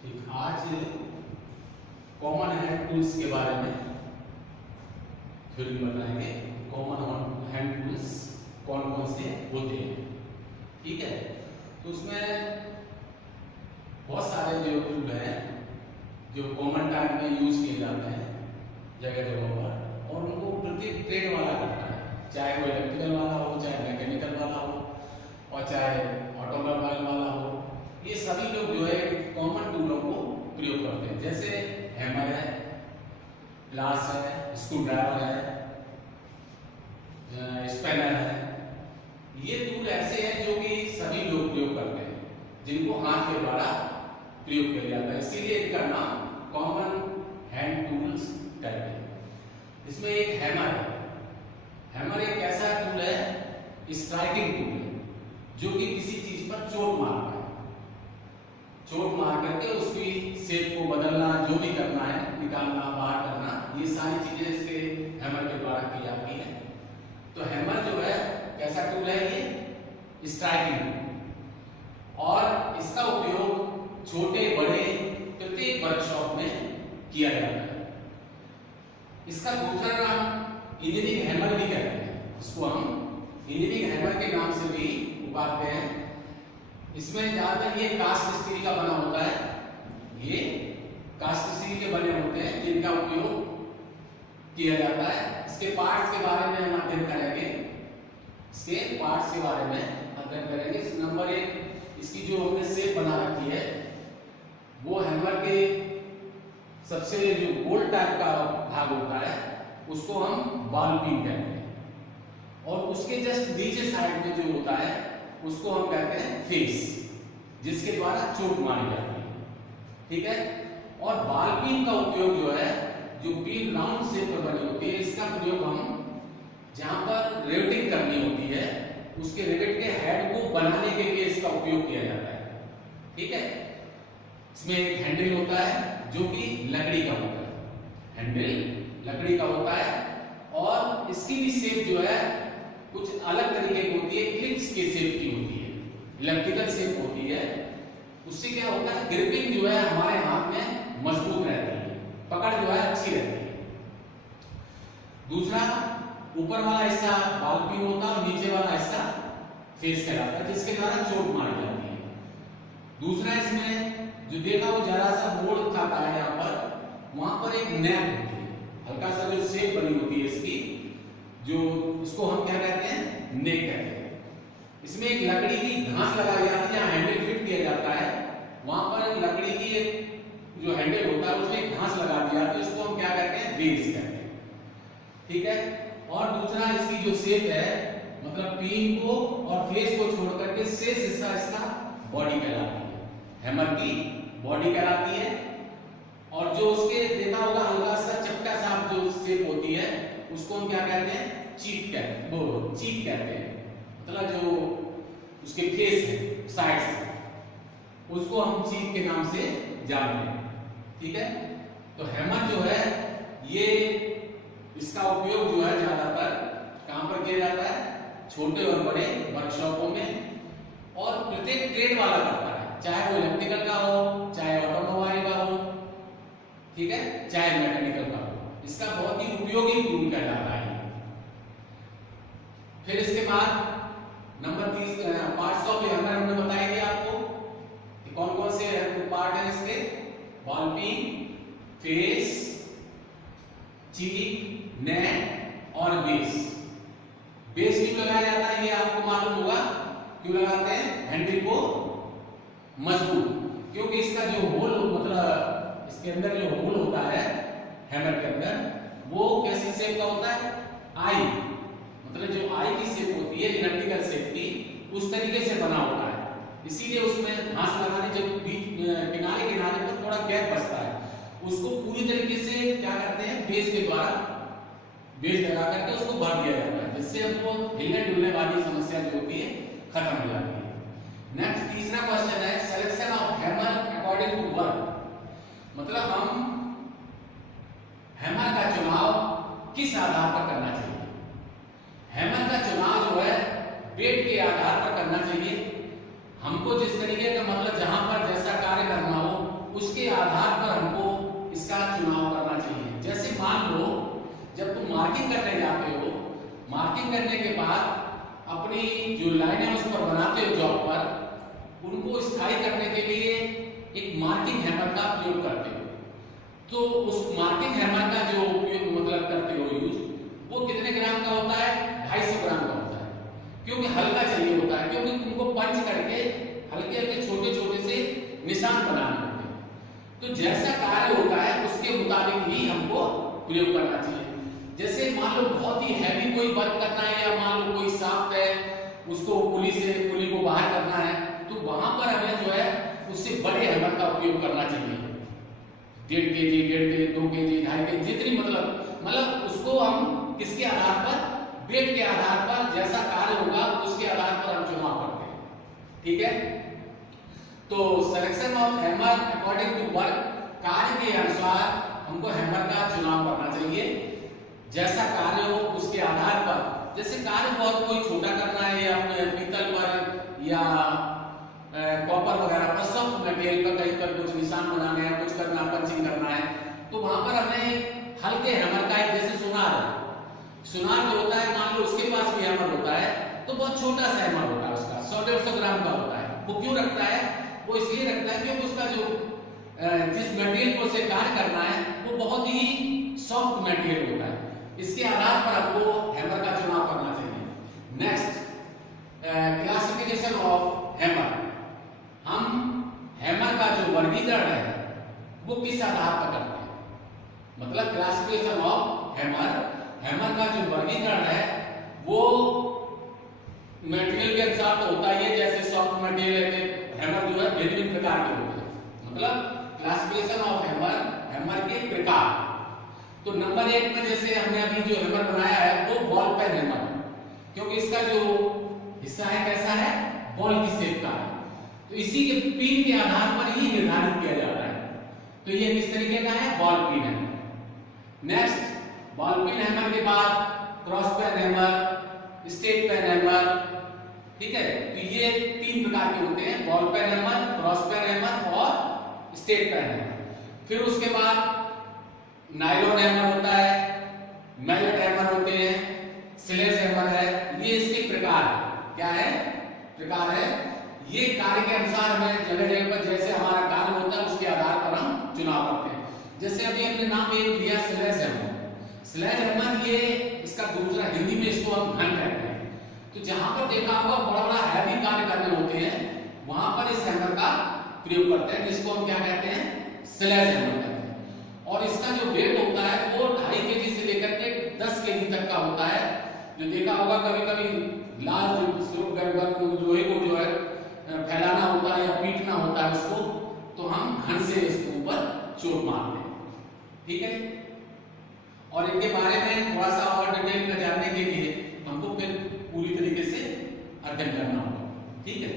ठीक, आज common hand tools के बारे में थ्योरी बताएंगे। कॉमन हैंड टूल्स कौन कौन से होते हैं, ठीक है। तो उसमें बहुत सारे जो टूल हैं जो कॉमन टाइम में यूज किए जाते हैं जगह जगह पर, और उनको प्रत्येक ट्रेड वाला करता है, चाहे वो इलेक्ट्रिकल वाला हो, चाहे मैकेनिकल वाला हो, और चाहे ऑटोमोबाइल वाला हो। ये सभी लोग जो है कॉमन टूलों को प्रयोग करते हैं, जैसे हैमर है, प्लास है, स्क्रू ड्राइवर है, स्पैनर है। ये टूल ऐसे हैं जो कि सभी लोग प्रयोग करते हैं, जिनको हाथ के द्वारा प्रयोग किया जाता है, इसीलिए इनका नाम कॉमन हैंड टूल्स कहते हैं। इसमें एक हैमर है। हैमर एक ऐसा टूल है, स्ट्राइकिंग टूल है, जो कि किसी चीज पर चोट मारता है। चोट मार करके उसकी शेप को बदलना, जो भी करना है, निकालना, बाहर करना, ये सारी चीजें इसके हैमर के द्वारा की जाती है। तो हैमर जो है कैसा टूल है, ये स्ट्राइकिंग, और इसका उपयोग छोटे बड़े प्रत्येक वर्कशॉप में किया जाता है। इसका दूसरा नाम इंजीनियरिंग हैमर भी कहते हैं, इसको हम इंजीनियरिंग हैमर के नाम से भी पुकारते हैं। इसमें ज्यादातर ये कास्ट स्टील का बना होता है, ये कास्ट स्टील के बने होते हैं जिनका उपयोग किया जाता है। इसके पार्ट्स के बारे में हम अध्ययन करेंगे, इसके पार्ट्स के बारे में अध्ययन करेंगे। नंबर एक, इसकी जो हमने शेप बना रखी है, वो हैमर के सबसे जो गोल टाइप का भाग होता है उसको हम बॉल पिन कहते हैं, और उसके जस्ट नीचे साइड में जो होता है उसको हम कहते हैं फेस, जिसके द्वारा चोट मारी जाती है, ठीक है। और बॉल पिन का उपयोग जो है, जो पिन राउंड शेप में बनी होती है, इसका प्रयोग हम जहां पर रिवेटिंग करनी होती है, उसके रिवेट के हेड को बनाने के लिए इसका उपयोग किया जाता है, ठीक है। इसमें एक हैंडल होता है जो कि लकड़ी का होता है, हैंडल लकड़ी का होता है, और इसकी भी शेप जो है कुछ अलग तरीके की होती है, क्लिप्स के शेप की होती है, इलेक्ट्रिकल शेप होती है। उससे क्या होता है, ग्रिपिंग जो है हमारे हाथ में मजबूत रहती है, पकड़ जो है अच्छी रहती है। दूसरा, ऊपर वाला हिस्सा बॉल पिन होता है और नीचे वाला हिस्सा फेस कहलाता है, जिसके द्वारा चोट मारी जाती है। दूसरा, इसमें जो देखा वो जरा सा मोड़ खाता है, यहाँ पर वहां पर एक नैप होती है, हल्का सा जो शेप बनी होती है इसकी, जो इसको हम क्या कहते हैं, नेक कहते हैं। इसमें एक लकड़ी की घास लगाई जाती है, हैंडल फिट किया जाता है, वहां पर लकड़ी की एक जो हैंडल होता है उसमें एक घास लगा दी जाती है, उसको हम क्या कहते हैं, वेल्स कहते हैं, ठीक है। और दूसरा, इसकी जो शेप है, मतलब पिन को और फेस को छोड़ करके शेष हिस्सा इसका बॉडी कहलाती है, हैमर की बॉडी कहलाती है। और जो उसके देखा होगा हल्का सा चपटा सा जो शेप होती है, उसको हम क्या कहते हैं, चीक कहते हैं, वो चीक कहते हैं, मतलब जो उसके फेस है साइड से, उसको हम चीक के नाम से जानते हैं, ठीक है। तो हैमर जो है, ये इसका उपयोग जो है ज्यादातर कहां पर किया जाता है, छोटे और बड़े वर्कशॉपों में, और प्रत्येक ट्रेड वाला करता है, चाहे वो इलेक्ट्रिकल का हो, चाहे ऑटोमोबाइल का हो, ठीक है, चाहे मैकेनिकल का हो। इसका बहुत ही उपयोगी टूल कहलाता है। फिर इसके बाद नंबर 30 पार्ट्स ऑफ हैमर हमने बताया दिया आपको कि कौन कौन से पार्ट है इसके, बॉल पिन, फेस, चीक, नेक और बेस। बेस क्यों लगाया जाता है ये आपको मालूम होगा, क्यों लगाते हैं, हैंडल को मजबूत, क्योंकि इसका जो होल, मतलब इसके अंदर जो होल होता है हैमर के अंदर, वो कैसी शेप का होता है, आई, मतलब जो आई की शेप होती है इलेक्ट्रिकल शेप की, उस तरीके से बना होता है। इसीलिए उसमें घास लगाने, जब किनारे किनारे पर थोड़ा गैप बचता है, उसको पूरी तरीके से क्या करते हैं, बेस के द्वारा बेस लगा करके उसको भर दिया जाता है, जिससे हमको हिलने डुलने वाली समस्या जो होती है खत्म हो जाती है। नेक्स्ट, तीसरा क्वेश्चन है, selection of hammer according to work, मतलब हम हैमर का चुनाव किस आधार पर करना चाहिए। हैमर का चुनाव जो है वेट के आधार पर करना चाहिए। हमको जिस तरीके का, मतलब जहां पर जैसा कार्य करना हो उसके मार्किंग करने के बाद अपनी जो लाइनें उस पर बनाते हो जॉब पर, उनको स्थायी करने के लिए एक मार्किंग हैमर का प्रयोग करते हो। तो उस मार्किंग हैमर का जो उपयोग मतलब करते हो यूज, वो कितने ग्राम का होता है? 250 ग्राम का होता है, क्योंकि हल्का चाहिए होता है, क्योंकि उनको पंच करके हल्के हल्के छोटे छोटे से निशान बनाने होते हैं। तो जैसा कार्य होता है उसके मुताबिक ही हमको प्रयोग करना चाहिए। जैसे मान लो बहुत ही हैवी कोई वर्क करना है, या मान लो कोई शाफ्ट है, उसको पुली को बाहर करना है, तो वहां पर हमें जो है उससे बड़े हैमर का उपयोग करना चाहिए। 1.5 kg, 2 kg, 2.5 kg, जितनी मतलब उसको हम किसके आधार पर? वेट के आधार पर, जैसा कार्य होगा उसके आधार पर हम चुनाव करते हैं। ठीक है, तो selection of hammer according to work, कार्य के अनुसार हमको हैमर का चुनाव करना चाहिए। जैसा कार्य हो उसके आधार पर, जैसे कार्य बहुत कोई छोटा करना है, या पीतल पर या कॉपर वगैरह पर, सब मटेरियल पर कहीं पर कुछ निशान बनाने हैं, कुछ करना, पंचिंग करना है, तो वहां पर हमें हल्के हैमर का, जैसे सुनार जो होता है, मान लो उसके पास भी हैमर होता है, तो बहुत छोटा सा हैमर होता है, उसका 100-150 ग्राम का होता है। वो क्यों रखता है? वो इसलिए रखता है क्योंकि उसका जो जिस मटेरियल को से कार्य करना है वो बहुत ही सॉफ्ट मटेरियल होता है। इसके आधार पर आपको हैमर का चुनाव करना चाहिए। Next, classification of hammer. हम हैमर का जो वर्गीकरण है वो किस आधार पर करते हैं? मतलब क्लासिफिकेशन ऑफ हैमर का जो वर्गीकरण है वो मटेरियल के अनुसार तो होता ही है। जैसे सॉफ्ट मटेरियल है, हैमर जो है भिन्न प्रकार के होते हैं। मतलब क्लासिफिकेशन ऑफ हैमर के प्रकार। तो नंबर 1 में जैसे हमने अभी जो हैमर बनाया है वो बॉल पेन हैमर, क्योंकि इसका जो हिस्सा है कैसा है? बॉल की शेप का है, तो इसी के पिन के आधार पर ही निर्धारित किया जाता है। तो ये किस तरीके का है? Ball pin hammer. Next, ball pin hammer के बाद cross peen hammer, straight peen hammer. ठीक है, तो ये 3 प्रकार के होते हैं, ball peen hammer, cross peen hammer और स्टेट पेन हैमर। फिर उसके बाद नायलॉन हैमर होता है, मैलेट हैमर होते हैं, स्लेज हैमर है। ये इसके प्रकार है। क्या है? प्रकार है। ये कार्य के अनुसार हमें जगह जगह पर जैसे हमारा कार्य होता है उसके आधार पर हम चुनाव करते हैं। जैसे अभी हमने नाम एक दिया स्लेज हैमर। स्लेज हैमर ये इसका दूसरा, हिंदी में इसको हम घन कहते हैं। तो जहां पर देखा होगा बड़ा बड़ा हैवी कार्य करने होते हैं, वहां पर इस हैमर का प्रयोग करते हैं, जिसको हम क्या कहते हैं? स्लेज हैमर कहते हैं। और इसका जो वेट होता है वो 2.5 kg से लेकर के 10 kg तक का होता है। जो देखा होगा कभी कभी लाल लोहे को जो है फैलाना होता है या पीटना होता है उसको, तो हम घन से इसके ऊपर चोट मारते हैं। ठीक है, और इनके बारे में थोड़ा सा और डिटेल में जानने के लिए हमको फिर पूरी तरीके से अध्ययन करना होगा। ठीक है।